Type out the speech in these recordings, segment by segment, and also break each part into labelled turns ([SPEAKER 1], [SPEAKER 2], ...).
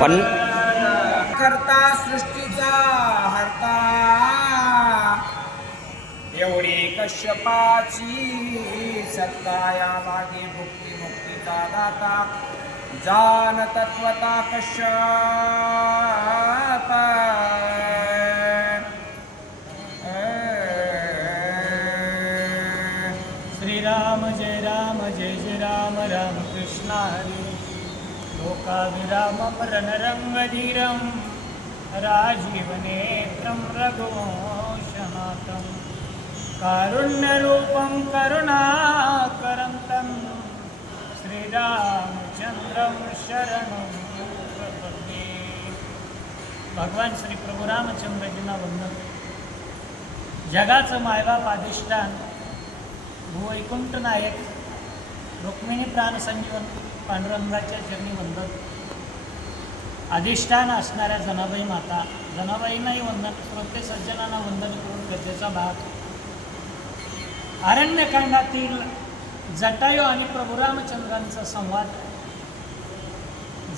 [SPEAKER 1] पण
[SPEAKER 2] करता सृष्टीचा हरता. एवढी कश्यपाची सत्ता या मागे भुक्ती मुक्तीचा दाता. जान तत्वता कश्यप.
[SPEAKER 3] श्रीराम जय राम जय जय राम राम कृष्ण हरी. लोकाभिरामं रणरङ्गधीरं राजीवनेत्रं रघुवंशनाथं। कारुण्यरूपं करुणाकरन्तं श्रीरामचन्द्रं शरणं प्रपद्ये भगवान श्री प्रभू रामचंद्रजींना वंदन। जगाचं मायबाप अधिष्ठान भूवैकुंठ नायक रुक्मिणी प्राणसंजीवन। पांडुरंगाच्या चरणी वंदन. अधिष्ठान असणाऱ्या जनाबाई माता जनाबाईंनाही वंदन प्रत्येक सज्जनांना वंदन करून गरजेचा भाग. अरण्यकांडातील जटायू आणि प्रभू रामचंद्रांचा संवाद.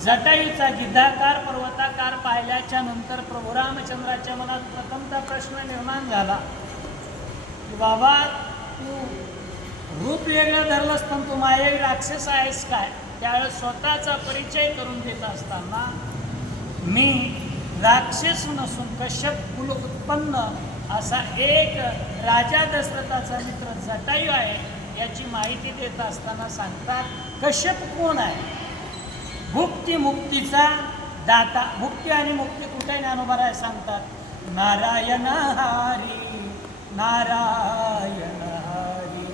[SPEAKER 3] जटायूचा गिद्धाकार पर्वताकार पाहिल्याच्या नंतर प्रभू रामचंद्राच्या मनात प्रथमचा प्रश्न निर्माण झाला. की बाबा तू रूप वेगळं धरलंस पण तू माये राक्षस आहेस काय? त्यावेळेस स्वतःचा परिचय करून देत असताना मी राक्षस नसून कश्यप कुल उत्पन्न असा एक राजा दशरथाचा मित्र जटायू आहे याची माहिती देत असताना सांगतात कश्यप कोण आहे? भुक्ती मुक्तीचा दाता भुक्ती आणि मुक्ती कुठे ज्ञानोबार आहे सांगतात नारायण हरी नारायण हरी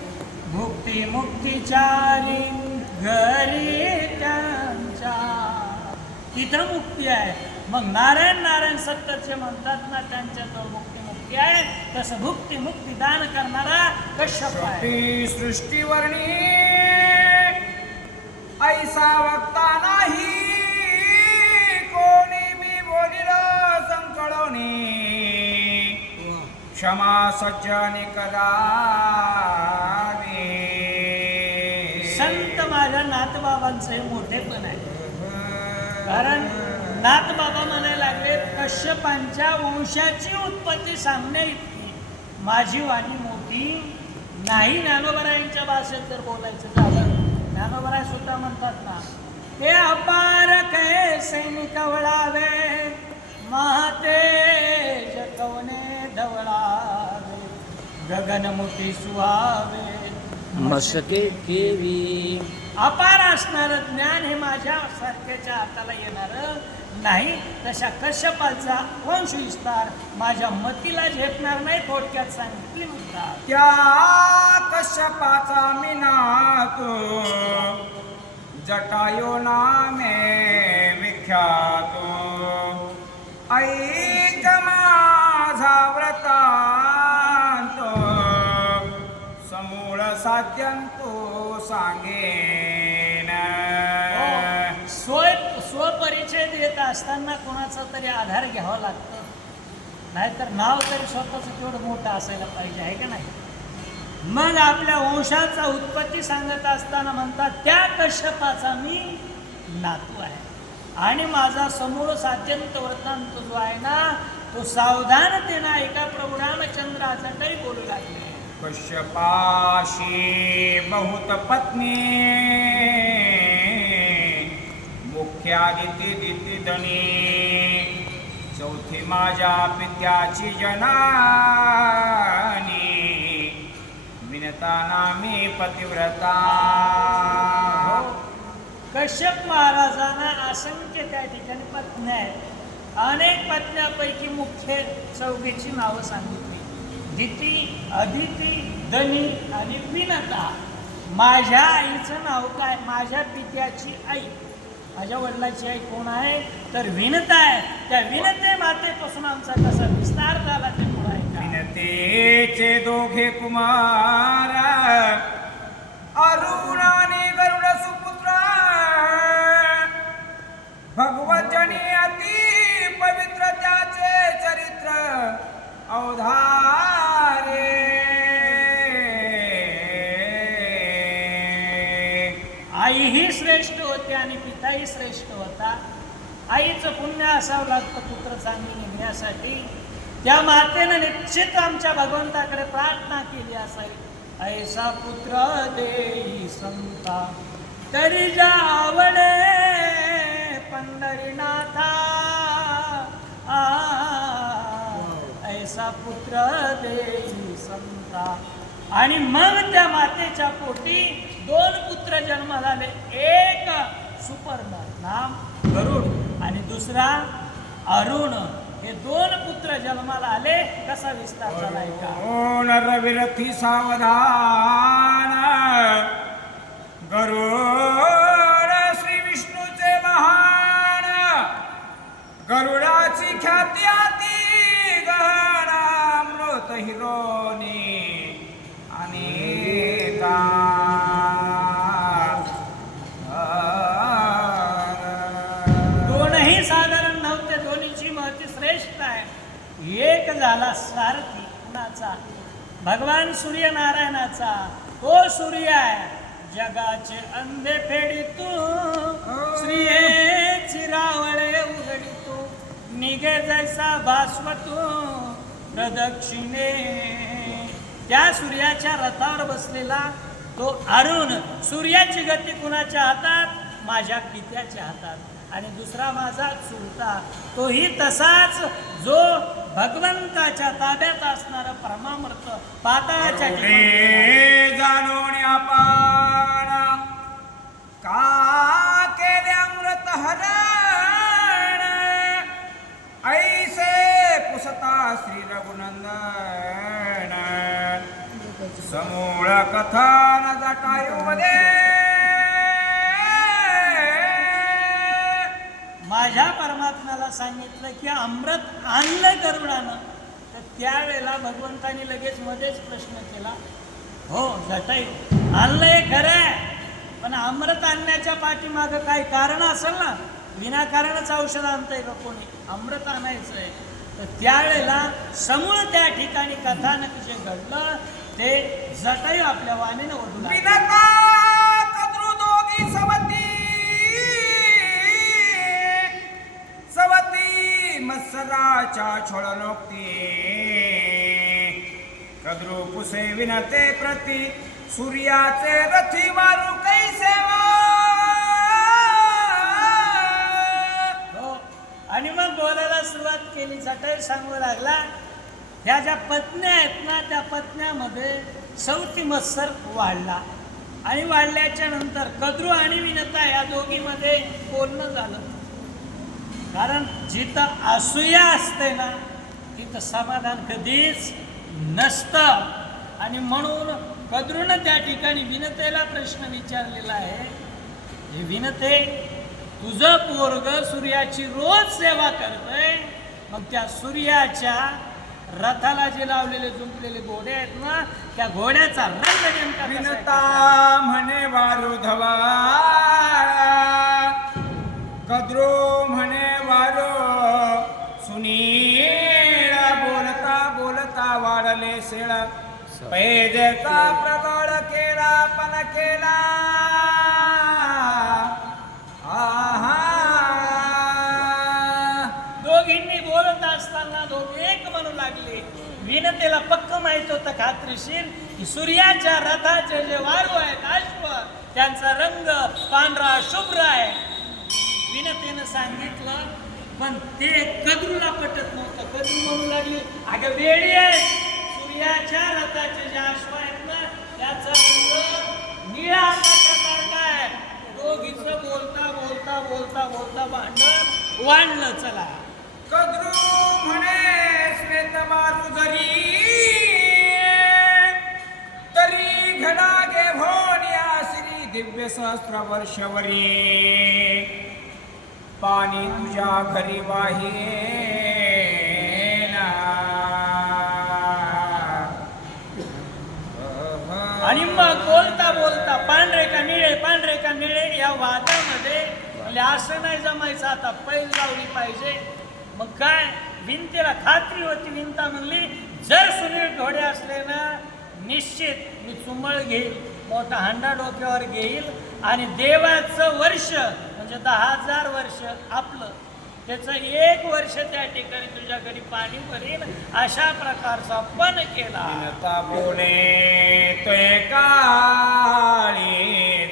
[SPEAKER 3] भुक्ती मुक्तीचारी घरी त्यांच्या तिथं मुक्ती आहे. मग नारायण नारायण सत्तरचे म्हणतात ना त्यांच्याजवळ मुक्ती मुक्ती आहे. तसं भुक्ती मुक्ती दान करणारा कश्यप आहे.
[SPEAKER 2] सृष्टीवर्णी ऐसा वक्ता नाही. कोणी मी बोलिल संकळवणी क्षमा सज्जनी करावी
[SPEAKER 3] माझ्या नातबाबांचे मोठे मोठेपण आहे. कारण नाथबाबा म्हणायला लागले कश्यपांच्या वंशाची उत्पत्ती सांगण्या इतकी. माझी वाणी मोठी नाही ज्ञानोबरायांच्या भाषेत जर बोलायचं झालं ज्ञानोबराय सुद्धा म्हणतात ना ते अपार कै सैनिक वळावे महाते कवने धवळावे गगनमुखी सुहावे.
[SPEAKER 1] मशके केवी।
[SPEAKER 3] अपार असणारं ज्ञान हे माझ्या सारख्याच्या हाताला येणार. नाही तशा कश्यपाचा वंश विस्तार माझ्या मतीला झेपणार नाही थोडक्यात सांगितली म्हणतात
[SPEAKER 2] त्या कश्यपाचा मिनात जटायो नामे विख्यात. ऐक माझा व्रतांत समूळ साध्यंतो सांगेन.
[SPEAKER 3] स्वपरिचय असताना कोणाचा तरी आधार घ्यावा लागतो. नाहीतर नाव तरी स्वतःचं तेवढं मोठं असायला पाहिजे आहे का नाही? मग आपल्या वंशाचा उत्पत्ती सांगत असताना म्हणतात त्या कश्यपाचा मी नातू आहे. आणि माझा समूळ सात्यंत वृत्तांत जो आहे ना तो सावधानतेनं एका प्रभू रामचंद्राचा काही बोलू लागले.
[SPEAKER 2] कश्यपाशी बहुत पत्नी. मुख्या दिती दिती धनी. चौथी माझ्या पित्याची जनानी. विनताना मी पतिव्रता. हो.
[SPEAKER 3] कश्यप महाराजांना असंख्य त्या ठिकाणी पत्न्या आहेत. अनेक पत्न्यापैकी मुख्य चौघीची नावं सांगितली. दिती अदिती दनी आणि विनता. माझ्या आईचं नाव काय? माझ्या पित्याची आई. माझ्या वडिलाची आई कोण आहे? तर विनता आहे. त्या विनते मातेपासून आमचा कसा विस्तार झाला ते मुळ आहे
[SPEAKER 2] विनतेचे दोघे कुमार अरुण आणि गरुड सुपुत्र भगवजनी अति पवित्र त्याचे चरित्र अवधारे
[SPEAKER 3] आईचं पुण्य असावं लागतं पुत्र चांगली निघण्यासाठी. त्या मातेनं निश्चित आमच्या भगवंताकडे प्रार्थना केली असावी. ऐसा पुत्र देई संता तरी जावडे पंढरीनाथा. ऐसा पुत्र देई संता. आणि मग त्या मातेच्या पोटी दोन पुत्र जन्माला झाले. एक सुपर्ण नाम गरुड. आणि दुसरा अरुण. हे दोन पुत्र जन्माला आले. कसा विस्तार झालाय का
[SPEAKER 2] ओ नरविरथी सावधान. गरुड श्री विष्णूचे महान. गरुडाची ख्याती अति गहन. अमृत हिरोनी.
[SPEAKER 3] एक झाला सारथी कुणाचा? भगवान सूर्यनारायणाचा. तो सूर्य आहे जगाचे अंधे फेडी तू. श्री चिरावळे उघडी तू. निघे जैसा भास्व तू. प्रदक्षिणे. त्या सूर्याच्या रथावर बसलेला तो अरुण सूर्याची गती कुणाच्या हातात? माझ्या पित्याच्या हातात. आणि दुसरा माझा चुलता. तोही तसाच जो भगवंताच्या ताब्यात असणारा परमामृत पाताळाच्या
[SPEAKER 2] जाणून आपण का केले अमृत हरण. ऐसे पुसता श्री रघुनंदन. समूळ कथन जटायू
[SPEAKER 3] माझ्या परमात्म्याला सांगितलं की अमृत आणलं गरुडानं. तर त्यावेळेला भगवंतानी लगेच मध्येच प्रश्न केला हो जटाई आणलं हे खरं आहे पण अमृत आणण्याच्या पाठीमागं काही कारण असेल ना? विनाकारणच औषध आणतंय का कोणी. अमृत आणायचं आहे तर त्यावेळेला समूळ त्या ठिकाणी कथानक जे घडलं ते जटायू आपल्या वाणीनं ओढू
[SPEAKER 2] सवती मत्सराच्या कद्रुपुसे कद्रू पुसे विनते सूर्याचे रथी मारू कैसे
[SPEAKER 3] हो. आणि मग बोलायला सुरुवात केली. जटायू सांगू लागला ह्या ज्या पत्न्या आहेत ना त्या पत्न्यामध्ये सौती मत्सर वाढला. आणि वाढल्याच्या नंतर कद्रू आणि विनता या दोघीमध्ये बोलणं झालं. कारण जिथं असूया असते ना तिथं समाधान कधीच नसतं आणि म्हणून कद्रूनं त्या ठिकाणी विनतेला प्रश्न विचारलेला आहे हे विनते तुझं पोरग सूर्याची रोज सेवा करतंय मग त्या सूर्याच्या रथाला जे लावलेले जुंपलेले घोडे आहेत ना त्या घोड्याचा रंग नेमका?
[SPEAKER 2] विनता म्हणे वारू धवा कद्रो म्हणे वाढले शेळ पैजेचा प्रगड केला पण केला. आहा.
[SPEAKER 3] दोघींनी बोलत असताना दोघे एक म्हणू लागले. विनतेला पक्क माहीत होतं खात्रीशीर की सूर्याच्या रथाचे जे वारू आहेत अश्व त्यांचा रंग पांढरा शुभ्र आहे. विनतेनं सांगितलं पण ते कद्रूला पटत नव्हतं. कद्रू म्हणू लागली अगं वेळी आहे याच्या रथाचे जे अश्व आहेत ना त्याचा रंग निळा आकाशासारखा आहे. दोघीच बोलता बोलता बोलता बोलता भांडण वाढलं चला.
[SPEAKER 2] कद्रू म्हणे श्वेत मारू जरी तरी घडा गे भोनिया श्री दिव्य सहस्र वर्षवरी. पाणी तुझ्या घरी वाहिना
[SPEAKER 3] आणि मग बोलता बोलता पांढरे का निळे पांढरे का निळे या वादामध्ये म्हणजे असं नाही जमायचं आता पैल लावली पाहिजे. मग काय? भिंतीला खात्री होती. भिंता म्हणली जर सुनील घोडे असले ना निश्चित मी चुंबळ घेईल मोठा हंडा डोक्यावर घेईल आणि देवाचं वर्ष म्हणजे दहा हजार वर्ष आपलं त्याचं एक वर्ष त्या ठिकाणी तुझ्या घरी पाणी भरील अशा प्रकारचा पण केला.
[SPEAKER 2] काळी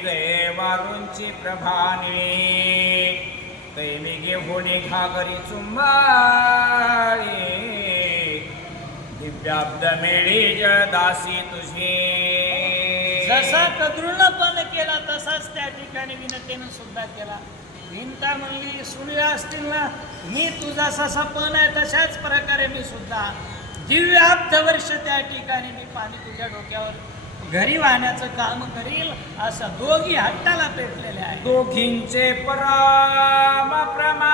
[SPEAKER 2] जय वारूंची प्रभानी. तै मी घेऊन घागरी चुंबाळी. दिव्याब्द मेळी जळदासी तुझी.
[SPEAKER 3] जसा कद्रुनं पण केला तसाच त्या ठिकाणी विनतेनं सुद्धा केला. विनता म्हणली सुनया असतील ना मी तुझा ससा पण आहे तशाच प्रकारे मी सुद्धा दिव्य अब्ध वर्ष त्या ठिकाणी मी पाणी तुझ्या डोक्यावर घरी वाहण्याचं काम करील असं दोघी हट्टाला पेटलेले आहे.
[SPEAKER 2] दोघींचे परम प्रमाण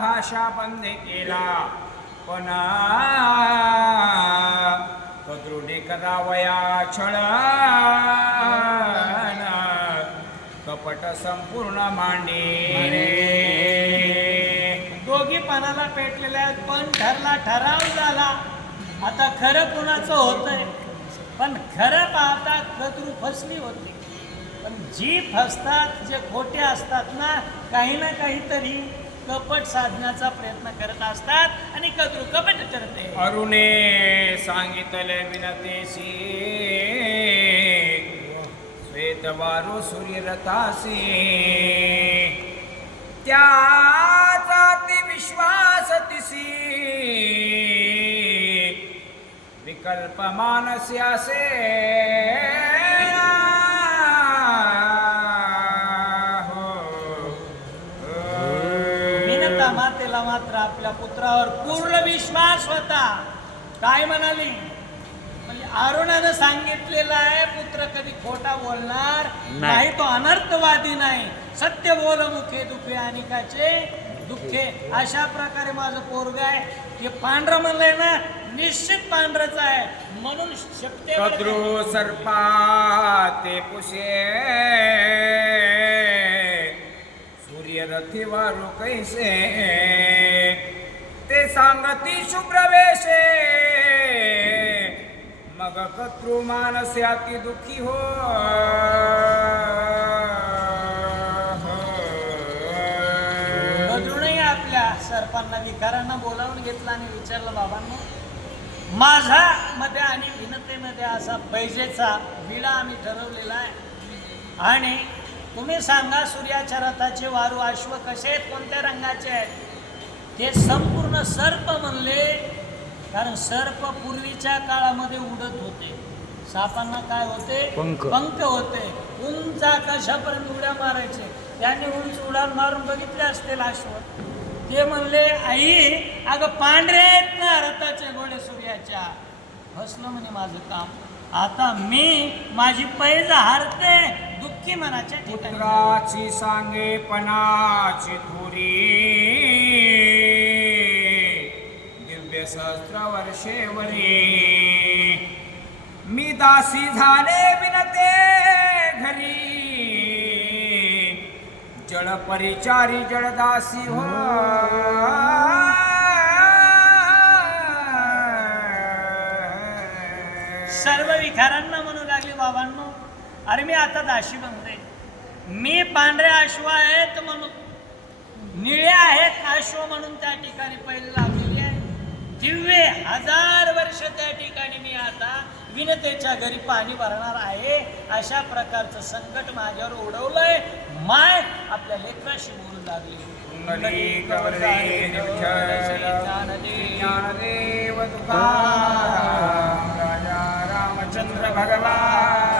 [SPEAKER 2] भाषा बंद केला. पण कदरुने करावया छळ कपट संपूर्ण मांडे.
[SPEAKER 3] दोघी पणाला पेटलेल्या आहेत पण ठरला ठराव झाला. आता खरं कुणाचं होतंय? पण खरं पाहता कद्रू फसली होती. पण जी फसतात जे खोटे असतात ना काही ना काहीतरी कपट साधण्याचा प्रयत्न करत असतात आणि कद्रू कपट करते
[SPEAKER 2] अरुणे सांगितले विनतेसी श्वेतवारू सूर्यरथासी. त्याचा ती विश्वास तिसी विकल्प मानसी हो.
[SPEAKER 3] विनता मातेला मात्र आपल्या पुत्रावर पूर्ण विश्वास होता. काय म्हणाली? अरुणानं सांगितलेलं आहे पुत्र कधी खोटा बोलणार? नाही. तो अनर्थवादी नाही. सत्य बोल मुखे दुखे अनिकाचे दुःखे. अशा प्रकारे माझं पोरग आहे. ते पांढरं म्हणलंय ना निश्चित पांढरच आहे. म्हणून शक्य
[SPEAKER 2] सर्पा ते पुषे सूर्यरथी वारू कैसे? ते सांगती शुभ्रवेशे मग कत्रू मानसे अति दुःखी हो।
[SPEAKER 3] बदलूनही आपल्या सर्पांना विकारांना बोलावून घेतलं आणि विचारलं बाबांना माझा मध्ये आणि भिन्नतेमध्ये असा पैजेचा विडा आम्ही ठरवलेला आहे. आणि तुम्ही सांगा सूर्याच्या रथाचे वारू अश्व कसे आहेत कोणत्या रंगाचे आहेत? ते संपूर्ण सर्प म्हणले कारण सर्प पूर्वीच्या काळामध्ये उडत होते. सापांना काय होते?
[SPEAKER 1] पंख.
[SPEAKER 3] पंख होते. उंच आकाशापर्यंत उड्या मारायचे. त्याने उंच उड्या मारून बघितले असतील अश्व ते म्हणले आई अगं पांढरे आहेत ना रथाचे घोडे सूर्याच्या. फसलं म्हणे माझं काम. आता मी माझी पैज हारते. दुःखी मनाच्या ठिकाणी.
[SPEAKER 2] पुत्राची सांगे पणाची थोरी दिव्य सहस्त्र वर्षेवरी मी दासी झाले विनते घरी। जळ परिचारी जळदासी हो।
[SPEAKER 3] सर्व विखारांना म्हणू लागले बाबांनो। अरे मी आता दाशी बनते मी पांढरे अश्व आहेत म्हणून। निळे आहेत अश्व म्हणून त्या ठिकाणी पहिले दिव्य हजार वर्ष त्या ठिकाणी मी आता विनतेच्या घरी पाणी भरणार आहे अशा प्रकारचं संकट माझ्यावर उडवलंय माय आपल्या लेकराशी बोलू लागली
[SPEAKER 2] रामचंद्र भगवान